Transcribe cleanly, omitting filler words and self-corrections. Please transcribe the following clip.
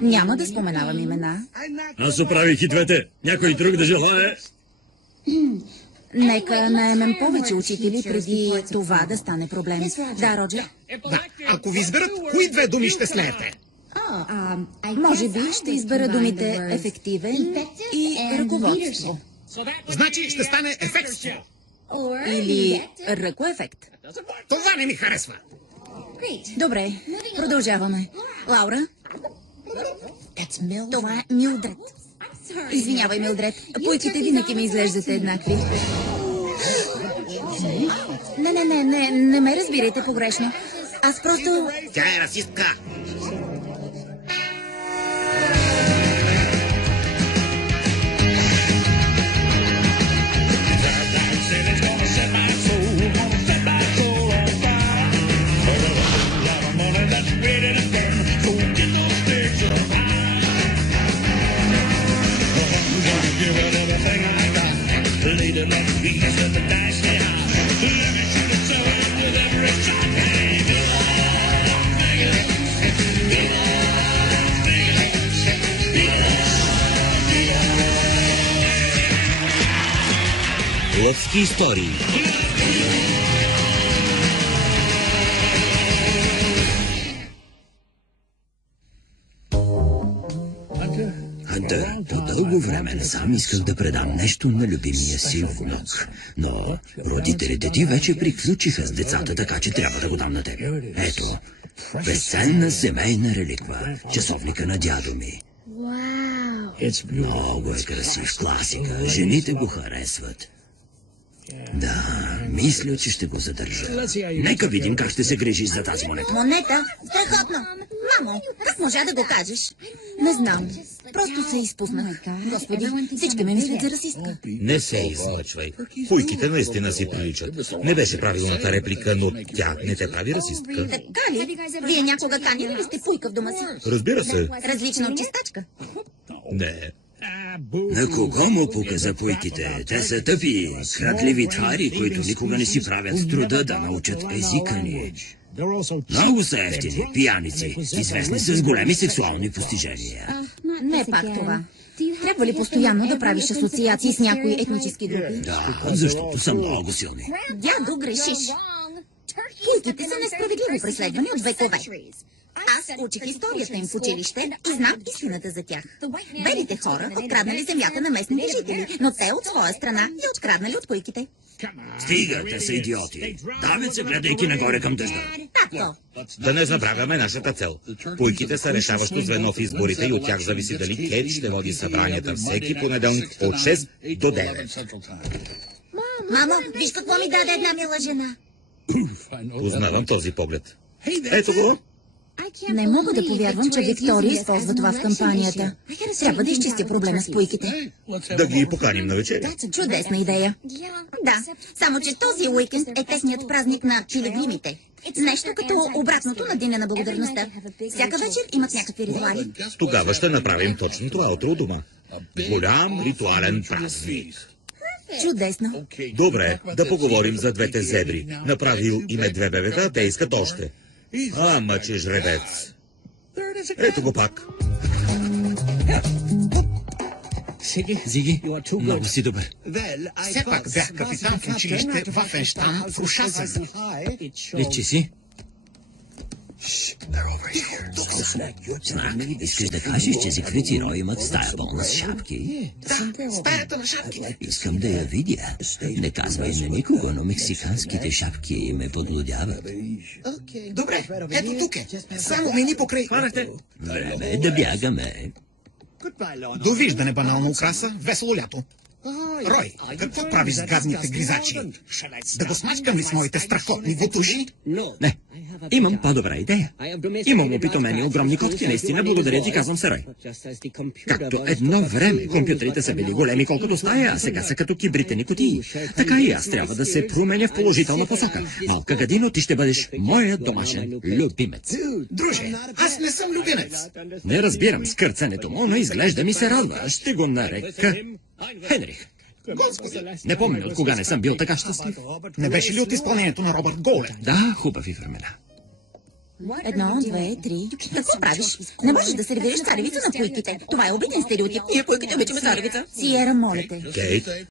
Няма да споменавам имена. Аз оправих и двете. Някой друг да желае? Нека наемем повече учители преди това да стане проблем. Да, Роджер? Да, ако ви изберат, кои две думи ще слеете? Може би ще избера думите ефективен и ръководство. Значи ще стане ефектство. Или ръкоефект. Това не ми харесва. Добре, продължаваме. Лаура? Това е Милдред. Извинявай, Милдред. Пуйките винаги ми изглеждате еднакви. Не ме разбирайте погрешно. Аз просто... Тя е расистка. Лъвски истории. Хантър, по дълго време насам исках да предам нещо на любимия си внук. Но родителите ти вече приключиха с децата, така че трябва да го дам на теб. Ето, безценна семейна реликва, часовника на дядо ми. Много е красив, класика, жените го харесват. Да, мисля, че ще го задържа. Нека видим как ще се грижиш за тази монета. Монета? Страхотно! Мамо, как можа да го кажеш? Не знам. Просто се изпуснах. Господи, всички ме мислят за расистка. Не се излъчвай. Пуйките наистина си приличат. Не беше правилната реплика, но тя не те прави расистка. Така ли? Вие някога канили ли сте пуйка в дома си? Разбира се. Различна от чистачка? Не. На кого му пука за пуйките? Те са тъпи, хратливи твари, които никога не си правят труда да научат езика ни. Много са ефтини, пияници, известни с големи сексуални постижения. Не пак това. Трябва ли постоянно да правиш асоциации с някои етнически групи? Да, защото са много силни. Дядо, грешиш. Пуйките са несправедливо преследвани от векове. Аз учих историята им в училище и знам истината за тях. Белите хора откраднали земята на местните жители, но те от своя страна я откраднали от пуйките. Стига, те са идиоти. Давят се, гледайки нагоре към дъжда. Както? Да не забравяме нашата цел. Пуйките са решаващо звено в изборите и от тях зависи дали Кейт ще води събранията всеки понеделник от 6 до 9. Мамо, виж какво ми даде една мила жена. Познавам този поглед. Ето го. Не мога да повярвам, че Виктория използва това в кампанията. Трябва да изчистя проблема с пуйките. Да ги поканим на вечеря. Чудесна идея. Да, само че този уикенд е техният празник на пилигримите. Нещо като обратното на Деня на благодарността. Всяка вечер имат някакви ритуали. Тогава ще направим точно това утре у дома. Голям ритуален празник. Чудесно. Добре, да поговорим за двете зебри. Направил име две бебета, те искат още. Ама, че жребец. Ето го пак. Зиги, много си добър. Все пак бях капитан в училище Вафенщайн в Рушасен. Личи си. Знак, искаш да кажеш, че Зигфрид и Рой имат стая пълна с шапки? Да, стаята на шапките. Искам да я видя. Не казвай на никого, но мексиканските шапки ме подлудяват. Добре, ето тук е. Само мини покрай. Време е да бягаме. Довиждане, банална украса. Весело лято. Рой, какво правиш с гадните гризачи? Да го смачкам ли с моите страхотни бутуши? Не, имам по-добра идея. Имам опитомени огромни котки, наистина, благодаря ти, казвам се Рой. Както едно време компютрите са били големи колкото стая, а сега са като кибритени кутии. Така и аз трябва да се променя в положителна посока. Малка гадино, ти ще бъдеш моят домашен любимец. Друже, аз не съм любимец. Не разбирам скърцането му, но изглежда ми се радва. Ще го нарека Хенрих. Господи, Не помня от кога не съм бил така щастлив. не беше ли от изпълнението на Робърт Гоуле? Да, хубави времена. 1, 2, 3. Какво правиш? Не можеш да сервираш царевица на пуйките. Това е обиден стереотип. Ние пуйките обичаме царевица. Сиера, моля те. Кейт,